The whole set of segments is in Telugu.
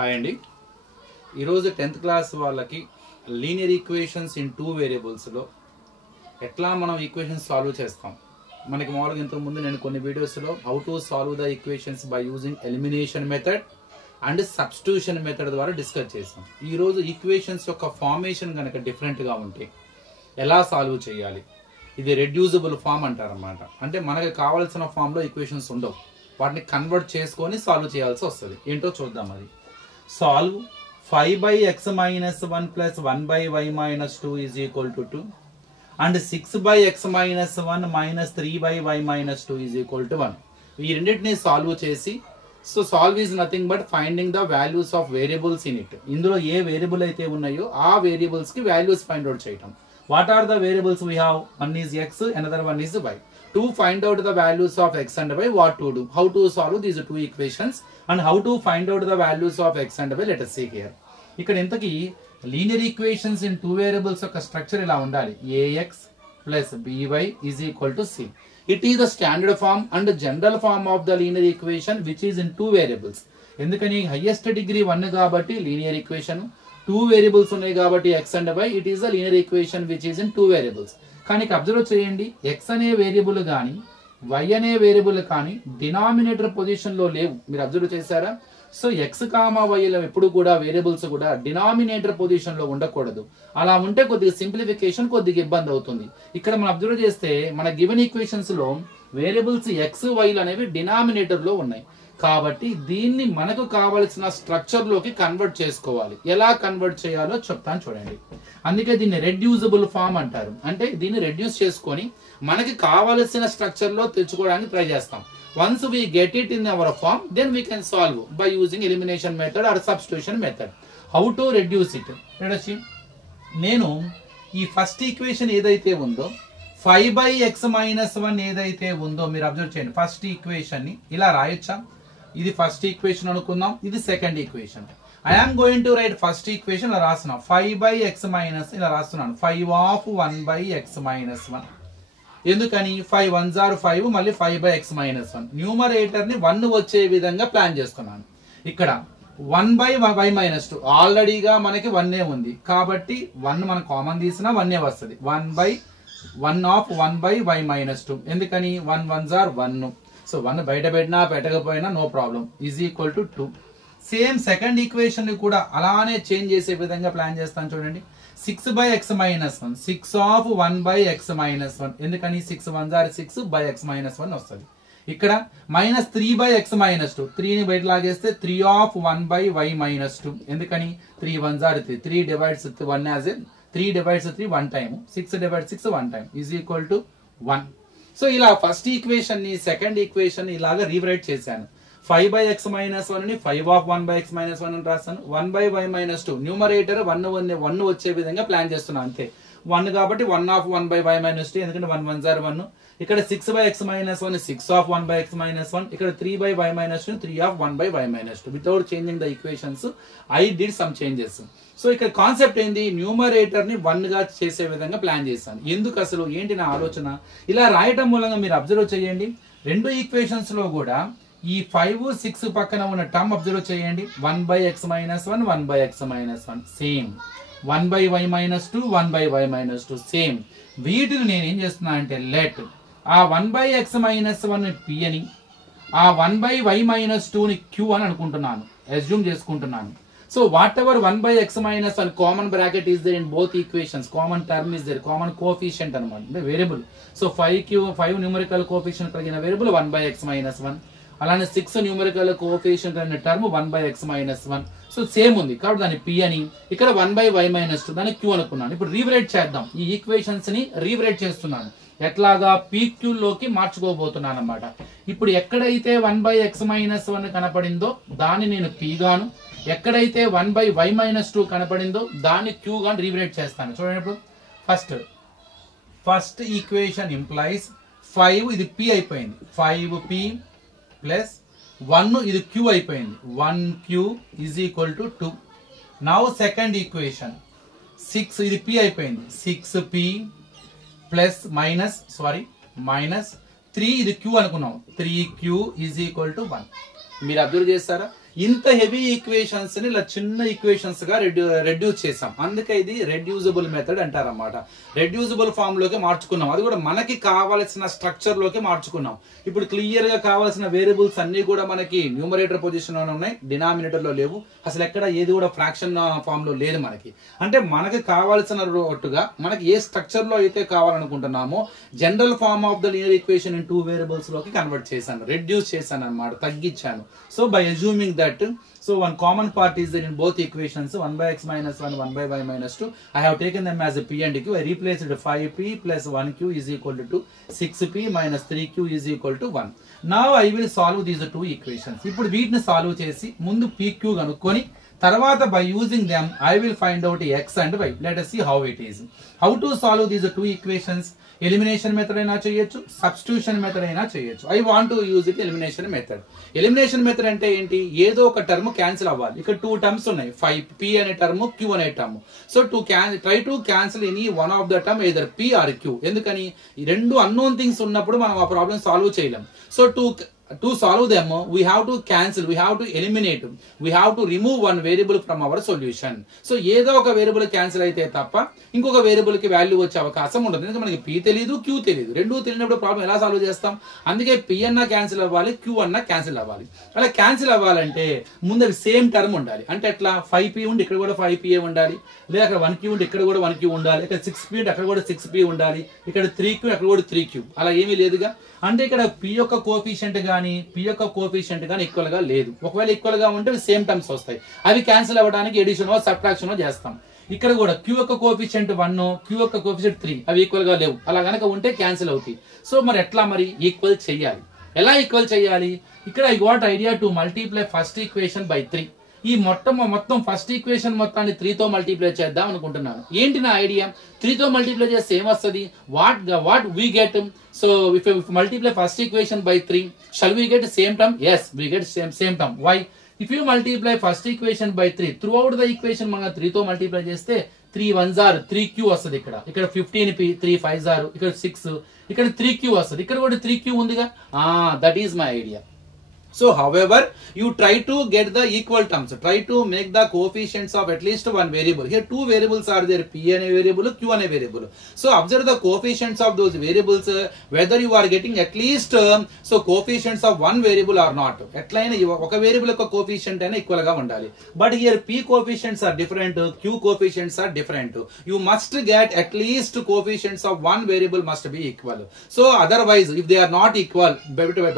హాయ్ అండి. ఈరోజు 10th క్లాస్ వాళ్ళకి లీనియర్ ఈక్వేషన్స్ ఇన్ 2 వేరియబుల్స్లో ఎట్లా మనం ఈక్వేషన్స్ సాల్వ్ చేస్తాం. మనకి మామూలుగా ఇంతకుముందు నేను కొన్ని వీడియోస్లో how to solve the equations by using elimination method and substitution method ద్వారా డిస్కస్ చేసాం. ఈరోజు ఈక్వేషన్స్ యొక్క ఫార్మేషన్ కనుక డిఫరెంట్గా ఉంటే ఎలా సాల్వ్ చేయాలి, ఇది రెడ్యూసిబుల్ ఫామ్ అంటారన్నమాట. అంటే మనకి కావాల్సిన ఫామ్లో ఈక్వేషన్స్ ఉండవు, వాటిని కన్వర్ట్ చేసుకొని సాల్వ్ చేయాల్సి వస్తుంది. ఏంటో చూద్దాం. అది solve 5/x - 1 + 1/y - 2 = 2 and 6/x - 1 - 3/y - 2 = 1. ఈ రెండింటిని సాల్వ్ చేసి, so solve is nothing but finding the values of variables in it. ఇందులో ఏ వేరియబుల్ అయితే ఉన్నాయో ఆ వేరియబుల్స్ కి వాల్యూస్ ఫైండ్ అవుట్ చేయటం. What are the variables we have? One is x, another one is y. To find out the values of x and y, what to do? How to solve these two equations and how to find out the values of x and y? Let us see here. ఇక్కడ ఇంతకీ లీనియర్ ఈక్వేషన్స్ ఇన్ 2 వేరియబుల్స్ యొక్క స్ట్రక్చర్ ఇలా ఉండాలి. ax + by = c. It is the standard form and general form of the linear equation which is in 2 variables. ఎందుకని హైయెస్ట్ డిగ్రీ 1 కాబట్టి లీనియర్ ఈక్వేషన్, 2 వేరియబుల్స్ ఉన్నాయి కాబట్టి x and y, it is the linear equation which is in 2 variables. కానీ అబ్జర్వ్ చేయండి, x అనే వేరియబుల్ కానీ y అనే వేరియబుల్ కానీ డినామినేటర్ పొజిషన్ లో లేవు. మీరు అబ్జర్వ్ చేశారా? సో x, y ఎప్పుడు కూడా వేరియబుల్స్ కూడా డినామినేటర్ పొజిషన్ లో ఉండకూడదు. అలా ఉంటే కొద్దిగా సింప్లిఫికేషన్ కొద్దిగా ఇబ్బంది అవుతుంది. ఇక్కడ మనం అబ్జర్వ్ చేస్తే మన గివెన్ ఈక్వేషన్స్ లో వేరియబుల్స్ x, y అనేవి డినామినేటర్ లో ఉన్నాయి. కాబట్టి దీన్ని మనకు కావలసిన స్ట్రక్చర్ లోకి కన్వర్ట్ చేసుకోవాలి. ఎలా కన్వర్ట్ చేయాలో చెప్తాను చూడండి. అందుకే దీన్ని రెడ్యూసిబుల్ ఫామ్ అంటారు. అంటే దీన్ని రెడ్యూస్ చేసుకొని మనకి కావలసిన స్ట్రక్చర్ లో తెచ్చుకోవడానికి ట్రై చేస్తాం. Once we get it in our form, then we can solve by using elimination method or substitution method. How to reduce it? నేను ఈ ఫస్ట్ ఈక్వేషన్ ఏదైతే ఉందో 5/x - 1 ఏదైతే ఉందో మీరు అబ్జర్వ్ చేయండి. ఫస్ట్ ఈక్వేషన్ ని ఇలా రాయొచ్చా? ఇది ఫస్ట్ ఈక్వేషన్ అనుకుందాం, ఇది second equation. I am going to write first equation ఇలా రాస్తున్నాను. 5/x - ఇలా రాస్తున్నాను 5/1/x - 1. ఎందుకని? 5 1s are 5, మళ్ళీ 5/x - 1. న్యూమరేటర్ ని 1 వచ్చే విధంగా ప్లాన్ చేస్తున్నాను. ఇక్కడ 1/y - 2 ఆల్రెడీగా మనకి 1 ఉంది కాబట్టి 1 మనం కామన్ తీసినా 1 వస్తుంది. 1/1/y - 2. ఎందుకని? 1 1s are 1. సో 1 బయట పెట్టినా పెట్టకపోయినా no problem, = 2. Same second equation ని కూడా అలానే చేంజ్ చేసే విధంగా ప్లాన్ చేస్తాను చూడండి. 6/x - 1, 6/1/x - 1. ఎందుకని? 6 1s are 6/x - 1 వస్తుంది. ఇక్కడ -3/x - 2, 3ని బయట లాగేస్తే 3/1/y - 2. ఎందుకని? 3 1s are 3, 3 divides 1 as in 3 divides 3 1 time, 6 divides 6 1 time = 1. So ఇలా ఫస్ట్ ఈక్వేషన్ ని సెకండ్ ఈక్వేషన్ ఇలాగా రీరైట్ చేశాను. 5/x - 1 ని 5/1/x - 1 అని రాస్తాను. 1/y - 2 న్యూమరేటర్ 1 వచ్చే విధంగా ప్లాన్ చేస్తున్నాను. అంతే 1 కాబట్టి 1/1/y - 2. ఎందుకంటే 1 1s are 1. ఇక్కడ 6/x - 1 6/1/x - 1. ఇక్కడ 3/y - 2 3/1/y - 2. Without changing the equations I did some changes. So ఇక్కడ కాన్సెప్ట్ ఏంది? న్యూమరేటర్ ని 1 గా చేసే విధంగా ప్లాన్ చేశాను. ఎందుకు అసలు ఏంటి నా ఆలోచన? ఇలా రాయటం మూలంగా మీరు అబ్జర్వ్ చేయండి, రెండు ఈక్వేషన్స్ లో కూడా ఈ 5 6 పక్కన ఉన్న టర్మ్ అబ్జర్వ్ చేయండి. 1/x - 1 1/x - 1 same, 1/y - 2 1/y - 2 same. వీటిని నేను ఏం చేస్తున్నా అంటే లెట్ ఆ 1/x - 1 p అని, ఆ 1/y - 2 ని q అని అనుకుంటున్నాను, అజ్యూమ్ చేసుకుంటున్నాను. So whatever 1/x - 1 common bracket is there in both equations, common term is there, common coefficient అనమాట, వేరియబుల్. సో 5 న్యూమరికల్ కోఎఫిషియంట్ కలిగిన వేరియబుల్ 1/x - 1. అలానే 6 న్యూమరికల్ కోఎఫిషియంట్ కలిగిన టర్మ్ 1/x - 1. సో సేమ్ ఉంది కాబట్టి దాన్ని p అని, ఇక్కడ 1/y - 2 దాన్ని q అనుకున్నాను. ఇప్పుడు రీరైట్ చేద్దాం. ఈ ఈక్వేషన్స్ ని రీరైట్ చేస్తున్నాను. ఎట్లాగా? pq లోకి మార్చుకోబోతున్నాను అన్నమాట. ఇప్పుడు ఎక్కడైతే 1/x - 1 కనపడిందో దాన్ని నేను p గాను, ఎక్కడైతే 1/y - 2 కనపడిందో దాన్ని q గా రీరైట్ చేస్తాను. చూడండి, ఇప్పుడు ఫస్ట్ ఈక్వేషన్ ఇంప్లైస్ 5 ఇది p అయిపోయింది, 5p + 1 ఇది q అయిపోయింది, 1q = 2. నౌ సెకండ్ ఈక్వేషన్ 6 ఇది p అయిపోయింది, 6p -3 ఇది q అనుకున్నాం, 3q = 1. మీరు అబ్జర్వ్ చేస్తారా? ఇంత హెవీ ఈక్వేషన్స్ ని ఇలా చిన్న ఈక్వేషన్స్ గా రెడ్యూస్ చేసాం. అందుకే ఇది రెడ్యూజబుల్ మెథడ్ అంటారన్నమాట. రెడ్యూజబుల్ ఫామ్ లోకి మార్చుకున్నాం, అది కూడా మనకి కావాల్సిన స్ట్రక్చర్ లోకి మార్చుకున్నాం. ఇప్పుడు క్లియర్ గా కావాల్సిన వేరియబుల్స్ అన్ని కూడా మనకి న్యూమరేటర్ పొజిషన్ లో ఉన్నాయి, డినామినేటర్ లో లేవు, అసలు ఎక్కడ ఏది కూడా ఫ్రాక్షన్ ఫామ్ లో లేదు మనకి. అంటే మనకి కావాల్సిన రొట్టుగా మనకి ఏ స్ట్రక్చర్ లో అయితే కావాలనుకుంటున్నామో general form of the linear equation in 2 variables లోకి కన్వర్ట్ చేశాను, రెడ్యూస్ చేశాను అన్నమాట, తగ్గించాను. So by assuming that so one common part is there in both equations, 1 by x minus 1, 1 by y minus 2. I have taken them as a p and q. I replaced 5p plus 1q is equal to 6p minus 3q is equal to 1. Now I will solve these two equations. ఇప్పుడు వీటిని సాల్వ్ చేసి ముందు pq కనుక్కొని తర్వాత by using them I will find out x and y. Let us see how it is. How to solve these two equations? Elimination method అయినా చేయొచ్చు, సబ్స్టిట్యూషన్ మెథడ్ అయినా చేయొచ్చు. I want to use it elimination method. Elimination method అంటే ఏంటి, ఏదో ఒక టర్మ్ క్యాన్సిల్ అవ్వాలి. ఇక్కడ 2 టర్మ్స్ ఉన్నాయి, 5p అనే టర్మ్, q అనే term. So try to cancel any one of the term, either p or q. ఎందుకని ఈ రెండు అన్నోన్ థింగ్స్ ఉన్నప్పుడు మనం ఆ ప్రాబ్లం సాల్వ్ చేయలేం. So to solve them we have to cancel, we have to eliminate, we have to remove one variable from our solution. So ఏదో ఒక వేరియబుల్ క్యాన్సిల్ అయితే తప్ప ఇంకొక వేరియబుల్ కి వాల్యూ వచ్చే అవకాశం ఉండదు. ఎందుకంటే మనకి p తెలియదు, q తెలియదు, రెండు తెలియనప్పుడు ప్రాబ్లం ఎలా సాల్వ్ చేస్తాం. అందుకే p అన్నా క్యాన్సిల్ అవ్వాలి, q అన్నా క్యాన్సిల్ అవ్వాలి. అలా క్యాన్సిల్ అవ్వాలంటే ముందు అవి సేమ్ టర్మ్ ఉండాలి. అంటే ఎట్లా 5p ఉండి ఇక్కడ కూడా 5p ఉండాలి, లేదా అక్కడ 1q ఉండి ఇక్కడ కూడా 1q ఉండాలి, ఇక్కడ 6p ఉండి అక్కడ కూడా 6p ఉండాలి, ఇక్కడ 3q అక్కడ కూడా 3q. అలా ఏమీ లేదుగా. అంటే ఇక్కడ p యొక్క కోఎఫిషియంట్ గానీ p యొక్క కోఎఫిషియంట్ గానీ ఈక్వల్ గా లేదు. ఒకవేళ ఈక్వల్ గా ఉంటే సేమ్ టర్మ్స్ వస్తాయి, అవి క్యాన్సిల్ అవ్వడానికి ఎడిషన్ సబ్ట్రాక్షన్ చేస్తాం. ఇక్కడ కూడా q యొక్క కోఎఫిషియంట్ 1, q యొక్క కోఎఫిషియంట్ 3, అవి ఈక్వల్ గా లేవు. అలా గనక ఉంటే క్యాన్సిల్ అవుతాయి. సో మరి ఎట్లా మరి ఈక్వల్ చేయాలి, ఎలా ఈక్వల్ చేయాలి? ఇక్కడ I got idea to multiply first equation by 3. ఈ మొత్తం ఫస్ట్ ఈక్వేషన్ మొత్తాన్ని 3 తో మల్టిప్లై చేద్దాం అనుకుంటున్నాను. ఏంటి నా ఐడియా, 3 తో మల్టిప్లై చేస్తే ఏమొస్తుంది, what we get. So if multiply first equation by 3, shall we get same term? Yes, we get same term. Why? If you multiply first equation by 3, throughout the equation మనం 3 తో మల్టిప్లై చేస్తే 3 1s are 3q వస్తుంది. ఇక్కడ 15p, 3 5s are, ఇక్కడ 6, ఇక్కడ 3q వస్తుంది, ఇక్కడ కూడా 3q ఉందిగా. That is my idea. So however you try to get the equal terms, try to make the coefficients of at least one variable. Here 2 variables are there, p ane variable, q ane variable. So observe the coefficients of those variables, whether you are getting at least so coefficients of one variable or not. ఎట్లైనా ఒక వేరియబుల్ యొక్క కోఎఫిషియంట్ అయినా ఈక్వల్ గా ఉండాలి. But here p coefficients are different, q coefficients are different. You must get at least coefficients of one variable must be equal. So otherwise if they are not equal,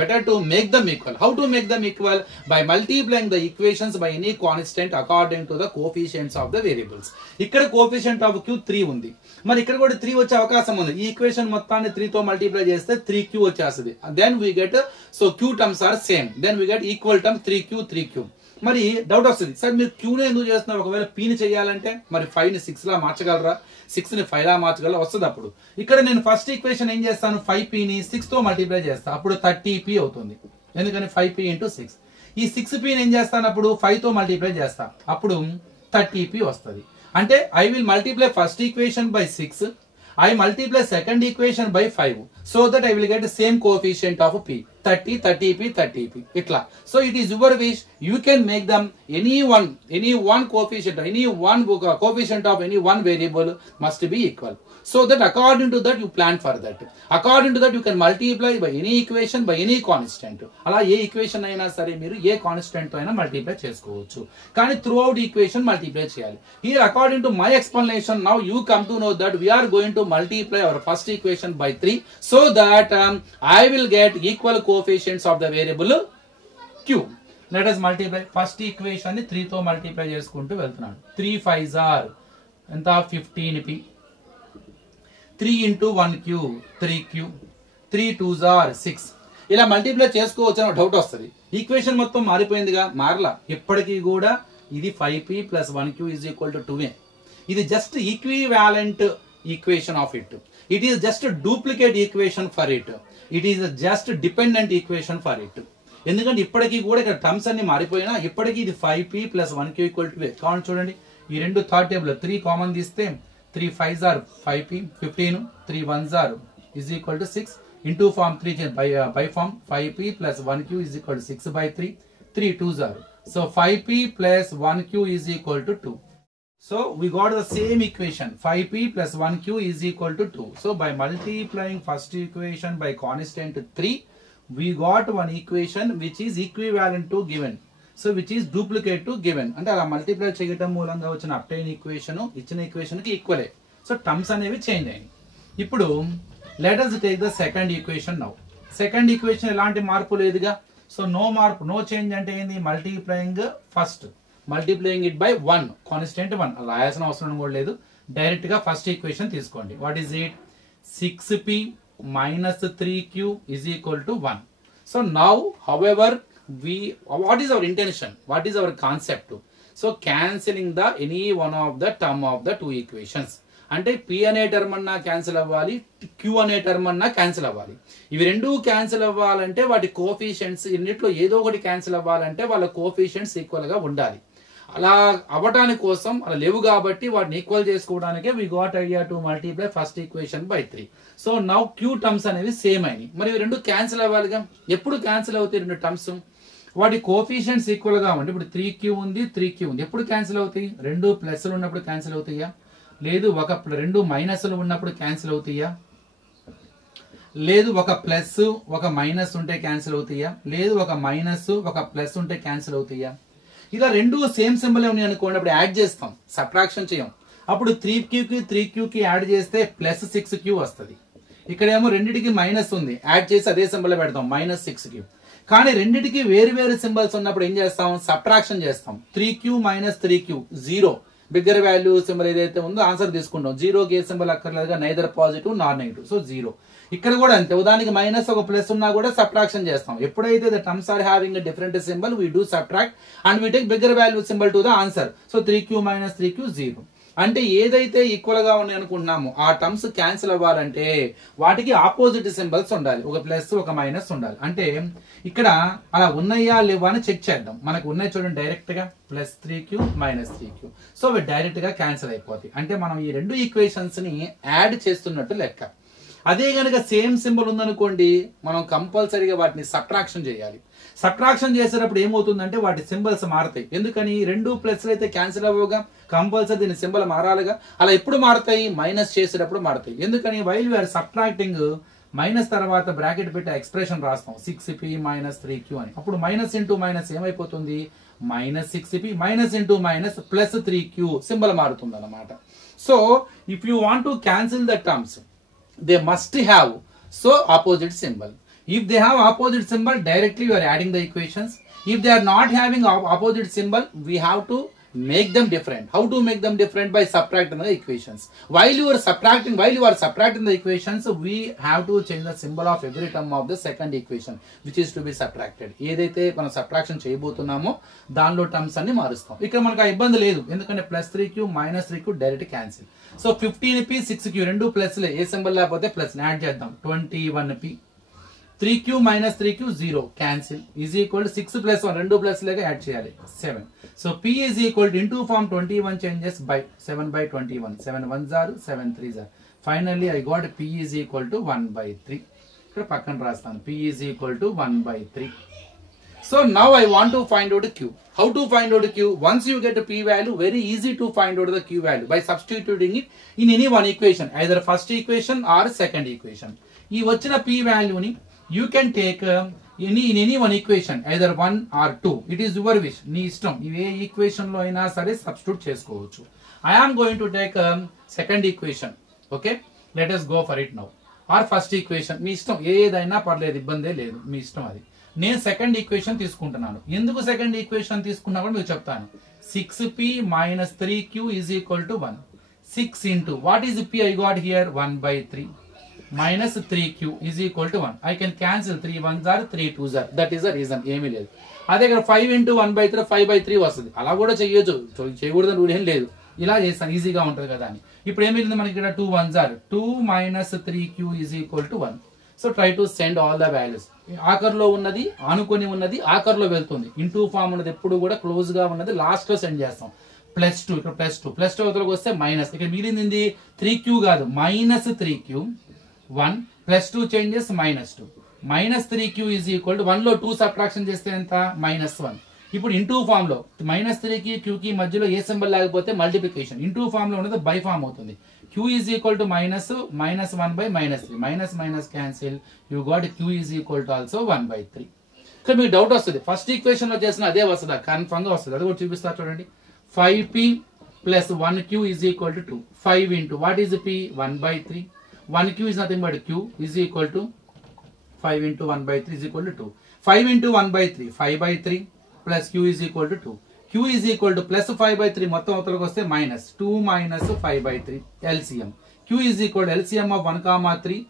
better to make them equal. How to make them equal? By multiplying the equations by any constant according to the coefficients of the variables. ఇక్కడ coefficient of q 3 ఉంది, మరి ఇక్కడ కూడా 3 వచ్చే అవకాశం ఉంది. ఈ ఈక్వేషన్ మొత్తాన్ని 3 తో మల్టిప్లై చేస్తే 3q వచ్చేస్తుంది. then we get, so q terms are same, then we get equal term 3q. మరి డౌట్ వస్తుంది, సార్ మీరు q ని ఎందుకు చేస్తున్నారు, ఒకవేళ p ని చేయాలంటే మరి 5 ని 6 లా మార్చగలరా, 6 ని 5 లా మార్చగలరా, వస్తుంది. అప్పుడు ఇక్కడ నేను ఫస్ట్ ఈక్వేషన్ ఏం చేస్తాను, 5p ని 6 తో మల్టిప్లై చేస్తాను, అప్పుడు 30p అవుతుంది. ఎందుకని 5p into 6. ఈ 6p ఏం చేస్తాను, అప్పుడు 5 తో మల్టిప్లై చేస్తా, అప్పుడు 30p వస్తుంది. అంటే I will multiply first equation by 6, I multiply second equation by 5, so that I will get the same coefficient of p, 30p. Itla. So it is your wish, you can make them any one coefficient, coefficient of any one variable must be equal. So that according to that you plan for that. According to that you can multiply by any equation by any constant. అలా ఏ ఈక్వేషన్ అయినా సరే మీరు ఏ కాన్స్టెంట్ తో అయినా మల్టిప్లై చేసుకోవచ్చు, కానీ త్రూ అవుట్ ఈక్వేషన్ మల్టిప్లై చేయాలి. Here according to my explanation, now you come to know that we are going to multiply our first equation by 3, so that I will get equal coefficients of the variable q. Let us multiply first equation ని 3 తో మల్టిప్లై చేసుకుంటూ వెళ్తున్నాను. 3 5s are ఎంత 15p, 3 into 1q 3q, 3 2s are 6. ఇలా మల్టిప్లై చేసుకోవచ్చు అనే డౌట్ వస్తుంది. ఈక్వేషన్ మొత్తం మారిపోయిందిగా, మారలా. ఇప్పటికీ కూడా ఇది 5p plus 1q is equal to 2a. ఇది just equivalent equation of it. It is just a duplicate equation for it. It is just a dependent equation for it. ఎందుకంటే ఇప్పటికీ కూడా ఇక్కడ టర్మ్స్ అన్ని మారిపోయినా ఇప్పటికీ ఇది 5p plus 1q equal to a. కావున చూడండి, ఈ రెండు థర్డ్ టేబుల్ 3 కామన్ తీస్తే 3 5s are 5p, 15, 3 1s are is equal to 6, into form 3 by form 5p plus 1q is equal to 6 by 3, 3 2s are So 5p plus 1q is equal to 2. So we got the same equation, 5p plus 1q is equal to 2. So by multiplying first equation by constant 3, we got one equation which is equivalent to given. So which is duplicate to given. అంటే అలా మల్టిప్లై చేయడం మూలంగా వచ్చిన అప్టైన్ ఈక్వేషన్ ఇచ్చిన ఈక్వేషన్ కి ఈక్వలే. సో టర్మ్స్ అనేవి చేంజ్ అయ్యాయి. ఇప్పుడు let us take the second equation now. Second equation ఎలాంటి మార్పు లేదుగా. సో నో మార్పు, నో చేంజ్ అంటే ఏంది, multiplying first, multiplying it by 1, constant 1 అలా రాయాల్సిన అవసరం కూడా లేదు. డైరెక్ట్ గా ఫస్ట్ ఈక్వేషన్ తీసుకోండి. What is it, 6p minus 3q is equal to 1. So now however what is our intention, what is our concept? So cancelling the any one of the term of the two equations. అంటే p అనే టర్మ్ అన్నా క్యాన్సిల్ అవ్వాలి, q అనే టర్మ్ అన్నా క్యాన్సిల్ అవ్వాలి. ఇవి రెండు క్యాన్సిల్ అవ్వాలంటే వాటి కోఎఫిషియెంట్స్ ఇన్నిట్లో ఏదో ఒకటి క్యాన్సిల్ అవ్వాలంటే వాళ్ళ కోఎఫిషియెంట్స్ ఈక్వల్ గా ఉండాలి. అలా అవ్వటానికి కోసం అలా లేవు కాబట్టి వాటిని ఈక్వల్ చేసుకోవడానికే we got idea to multiply first equation by 3. So now q terms అనేవి సేమ్ అయినాయి. మరి ఇవి రెండు క్యాన్సిల్ అవ్వాలిగా. ఎప్పుడు క్యాన్సిల్ అవుతాయి రెండు టర్మ్స్, వాటి కోఎఫిషియెంట్స్ ఈక్వల్ గా ఉంటే ఇప్పుడు 3q ఉంది 3q ఉంది, ఎప్పుడు క్యాన్సిల్ అవుతాయి, రెండు ప్లస్లు ఉన్నప్పుడు క్యాన్సిల్ అవుతాయా, లేదు ఒక రెండు మైనస్లు ఉన్నప్పుడు క్యాన్సిల్ అవుతాయా, లేదు ఒక ప్లస్ ఒక మైనస్ ఉంటే క్యాన్సిల్ అవుతాయా, లేదు ఒక మైనస్ ఒక ప్లస్ ఉంటే క్యాన్సిల్ అవుతాయా. ఇలా రెండు సేమ్ సింబల్ ఉన్నాయి అనుకోండి, అప్పుడు యాడ్ చేస్తాం, సబ్ట్రాక్షన్ చేయం. అప్పుడు 3q కి యాడ్ చేస్తే ప్లస్ 6q వస్తుంది. ఇక్కడేమో రెండిటికి మైనస్ ఉంది, యాడ్ చేసి అదే సింబల్ పెడతాం మైనస్ 6q. కానీ రెండిటికి వేరు వేరు సింబల్స్ ఉన్నప్పుడు ఏం చేస్తాం, సబ్ట్రాక్షన్ చేస్తాం. 3q minus 3q 0, bigger value symbol ఏదైతే ఉందో ఆన్సర్ తీసుకుంటాం. 0కి ఏ సింబల్ అక్కర్లేదుగా, నైదర్ పాజిటివ్ నార్ నెగిటివ్, సో 0. ఇక్కడ కూడా అంతే, ఉదాహరణకి మైనస్ ఒక ప్లస్ ఉన్నా కూడా సబ్ట్రాక్షన్ చేస్తాం. ఎప్పుడైతే the terms are having a different symbol we do subtract and we take bigger value symbol to the answer. So 3q minus 3q 0. అంటే ఏదైతే ఈక్వల్ గా ఉన్నాయి అనుకుంటున్నామో ఆ టర్మ్స్ క్యాన్సిల్ అవ్వాలంటే వాటికి ఆపోజిట్ సింబల్స్ ఉండాలి, ఒక ప్లస్ ఒక మైనస్ ఉండాలి. అంటే ఇక్కడ అలా ఉన్నాయా లేవా అని చెక్ చేద్దాం. మనకు ఉన్నాయి చూడండి, డైరెక్ట్ గా plus 3q minus 3q. So అవి డైరెక్ట్ గా క్యాన్సిల్ అయిపోతాయి. అంటే మనం ఈ రెండు ఈక్వేషన్స్ ని యాడ్ చేస్తున్నట్టు లెక్క. అదే గనక సేమ్ సింబల్ ఉందనుకోండి, మనం కంపల్సరీగా వాటిని సబ్ట్రాక్షన్ చేయాలి. సబ్ట్రాక్షన్ చేసేటప్పుడు ఏమవుతుందంటే వాటి సింబల్స్ మారుతాయి. ఎందుకని, రెండు ప్లస్ అయితే క్యాన్సిల్ అవ్వగా కంపల్సరీ దీని సింబల్ మారాలిగా. అలా ఎప్పుడు మారుతాయి, మైనస్ చేసేటప్పుడు మారుతాయి. ఎందుకని, వైల్ వీఆర్ సబ్ట్రాక్టింగ్ మైనస్ తర్వాత బ్రాకెట్ పెట్టి ఎక్స్ప్రెషన్ రాస్తాం 6p మైనస్ 3q అని. అప్పుడు మైనస్ ఇంటూ మైనస్ ఏమైపోతుంది, minus 6p minus into minus plus 3q symbol మారుతుంది అన్నమాట. So if you want to cancel the terms they must have so opposite symbol. If they have opposite symbol, directly you are adding the equations. If they are not having opposite symbol, we have to make them different. How to make them different? By subtracting the equations. While you are subtracting the equations, we have to change the symbol of every term of the second equation which is to be subtracted. ఏదైతే మనం సబ్ట్రాక్షన్ చేయబోతున్నామో దానిలో టర్మ్స్ అన్ని మారుస్తాం. ఇక్కడ మనకు ఆ ఇబ్బంది లేదు, ఎందుకంటే plus 3q minus 3q direct cancel. So 15p 6q రెండు ప్లస్లే, ఏ సింబల్ లేకపోతే ప్లస్ యాడ్ చేద్దాం. 21p 3q minus 3q 0 cancel is equal to 6 plus 1 రెండు ప్లస్ లేక యాడ్ చేయాలి 7. So p is equal to into form 21 changes by 7 by 21, 7 1s are 7 3s are. Finally I got p is equal to 1/3. ఇక్కడ పక్కన రాస్తాను, p is equal to 1/3. So now I want to find out the q. How to find out the q? Once you get a p value, very easy to find out the q value by substituting it in any one equation, either first equation or second equation. ఈ వచ్చిన p value ని you can take in any one equation, either 1 or 2. It is your wish. నీ ఇష్టం, ఇవే ఈక్వేషన్ లో అయినా సరే సబ్స్టిట్యూట్ చేసుకోవచ్చు. I am going to take second equation. Okay, let us go for it now. Or first equation, మీ ఇష్టం, ఏదైనా పర్లేదు, ఇబ్బందే లేదు, మీ ఇష్టం అది. నేను సెకండ్ ఈక్వేషన్ తీసుకుంటున్నాను. ఎందుకు సెకండ్ ఈక్వేషన్ తీసుకున్నా కూడా మీకు చెప్తాను. 6p minus 3q is equal to 1. 6 into what is p I got here 1/3 minus 3q is equal to 1. I can cancel 3 1s are 3 2s are. That is the reason. ఏమీ లేదు. అదే ఇక్కడ 5 into 1/3 5/3 వస్తుంది. అలా కూడా చేయొచ్చు, చేయకూడదని రూల్ ఏం లేదు. ఇలా చేస్తాను, ఈజీగా ఉంటుంది కదా అని. ఇప్పుడు ఏమి లేదు మనకి, ఇక్కడ 2 1s are 2 minus 3q is equal to 1. So try to send all the values. ఆఖర్లో ఉన్నది ఆనుకొని ఉన్నది ఆఖర్లో వెళ్తుంది. ఇంటూ ఫామ్ ఉన్నది ఎప్పుడు కూడా క్లోజ్ గా ఉన్నది లాస్ట్ లో సెండ్ చేస్తాం. +2 ఇక్కడ +2 అవతలకు వస్తే మైనస్. ఇక్కడ మిగిలింది 3q కాదు, minus 3q 1 +2 changes -2. -3q is equal to 1 లో 2 సబ్ట్రాక్షన్ చేస్తే ఎంత, -1. ఇప్పుడు ఇంటూ ఫామ్ లో -3కి క్యూకి మధ్యలో ఏ సింబల్ లేకపోతే మల్టిప్లికేషన్, ఇంటూ ఫామ్ లో ఉన్నది బై ఫామ్ అవుతుంది. q is equal to -1 by -3, minus minus cancel, you got q is equal to also 1/3. ఇక్కడ మీకు డౌట్ వస్తుంది, ఫస్ట్ ఈక్వేషన్ లో చేసిన అదే వస్తుందా? కన్ఫర్మ్ గా వస్తుంది, అది కూడా చూపిస్తారు చూడండి. 5p plus 1q is equal to 2. 5 into what is p? 1/3. 1q is nothing but q is equal to 5 into 1/3 is equal to 2. 5 into 1/3 5/3 plus q is equal to 2. q is equal to plus 5/3 మొత్తం అవతలకు వస్తే minus 2 minus 5/3 LCM. q is equal to LCM of 1, 3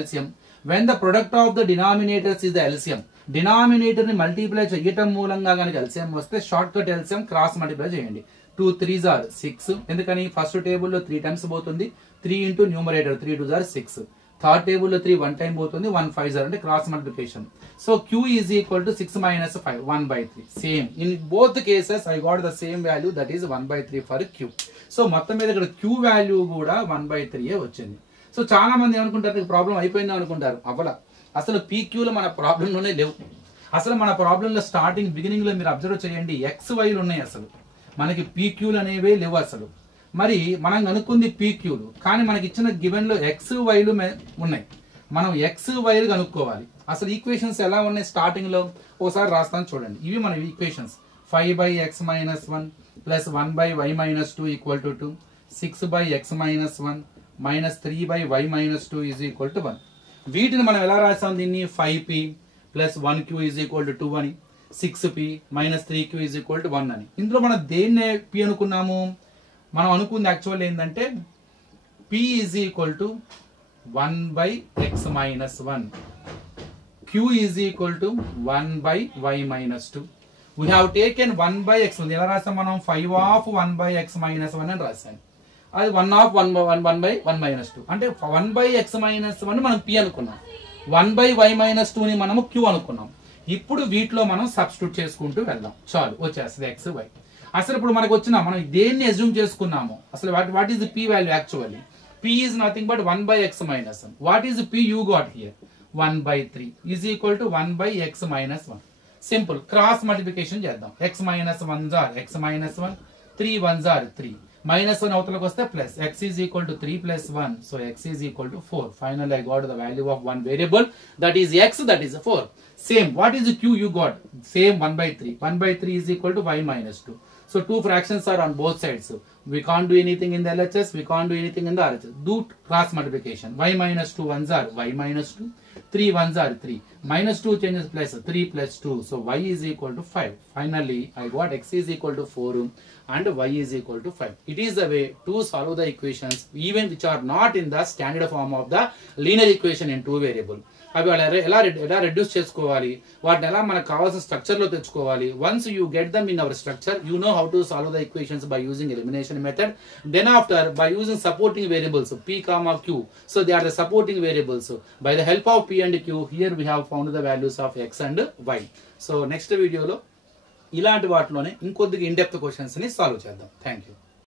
LCM. When the product of the denominators is the LCM, denominator ని మల్టిప్లై చేయటం మూలంగా కనుక LCM వస్తే short cut LCM cross multiply చేయండి. 2 3s are 6. ఎందుకని ఫస్ట్ టేబుల్ లో 3 టైమ్స్ పోతుంది, 3 into numerator 3 2s are 6. Third table లో 3 1 టైం పోతుంది, 1 5s are అంటే cross multiplication. So q is equal to 6 minus 5 1/3. Same in both cases I got the same value, that is 1/3 for q. So మొత్తం మీద ఇక్కడ q వాల్యూ కూడా 1/3 వచ్చింది. సో చాలా మంది ఏమనుకుంటారు, ప్రాబ్లం అయిపోయిందా అనుకుంటారు. అవ్వలా, అసలు pqలు మన ప్రాబ్లం లోనే లేవు. అసలు మన ప్రాబ్లం లో స్టార్టింగ్ బిగినింగ్ లో మీరు అబ్జర్వ్ చేయండి, xyలు ఉన్నాయి, అసలు మనకి pqలు అనేవే లేవు అసలు. మరి మనం కనుక్కుంది pqలు, కానీ మనకి ఇచ్చిన గివెన్ లో xyలు ఉన్నాయి. మనం xyలు కనుక్కోవాలి. అసలు ఈక్వేషన్స్ ఎలా ఉన్నాయి స్టార్టింగ్ లో ఒకసారి రాస్తాను చూడండి. ఇవి మన equations. 5/x - 1 plus 1/y - 2 equal to 2, 6/x - 1 minus 3/y - 2 is equal to 1. వీటిని మనం ఎలా రాసాం దీన్ని? 5p plus 1q is equal to 2 అని, 6p minus 3q is equal to 1 అని. ఇందులో మనం దేన్ని p అనుకున్నాము? మనం అనుకుంది యాక్చువల్ ఏంటంటే p is equal to 1/x - 1, q is equal to 1/y - 2. We have taken 1/x. ఎలా రాసాం మనం? 5 of 1/x - 1 అని రాసాం. అది 1 of 1/1 - 2 అంటే 1/x - 1 మనం p అనుకున్నాం, 1/y - 2 ని మనము q అనుకున్నాం. ఇప్పుడు వీటిలో మనం సబ్స్టిట్యూట్ చేసుకుంటూ వెళ్దాం. చాలు, వచ్చేస్తుంది x y. అసలు ఇప్పుడు మనకు వచ్చిన మనం దేన్ని అజ్యూమ్ చేసుకున్నాము? అసలు what is the p value? Actually p is nothing but 1/x - 1. What is the p you got here? 1/3 is equal to 1/x - 1. Simple cross multiplication చేద్దాం. x - 1s are x - 1, 3 1s are 3, -1 అవతలకు వస్తే plus, x is equal to 3 plus 1, so x is equal to 4. Final I got the value of one variable, that is x, that is 4. Same what is the q you got? Same 1/3. 1/3 is equal to y - 2. So two fractions are on both sides. So we can't do anything in the LHS, we can't do anything in the RHS. Do cross multiplication. Y - 2 1s are y - 2, 3 1s are 3, -2 changes plus 3 plus 2, so y is equal to 5. Finally I got x is equal to 4 and y is equal to 5. It is the way to solve the equations even which are not in the standard form of the linear equation in two variable. అవి ఎలా రెడ్యూస్ చేసుకోవాలి, వాటిని ఎలా మనకు కావాల్సిన స్ట్రక్చర్ లో తెచ్చుకోవాలి. Once you get them in our structure, you know how to solve the equations by using elimination method. Then after by using supporting variables p, q, so they are the supporting variables. By the help of p and q, here we have found the values of x and y. So next వీడియోలో ఇలాంటి వాటిలోనే ఇంకొద్దిగా ఇన్ డెప్త్ క్వశ్చన్స్ ని సాల్వ్ చేద్దాం. Thank you.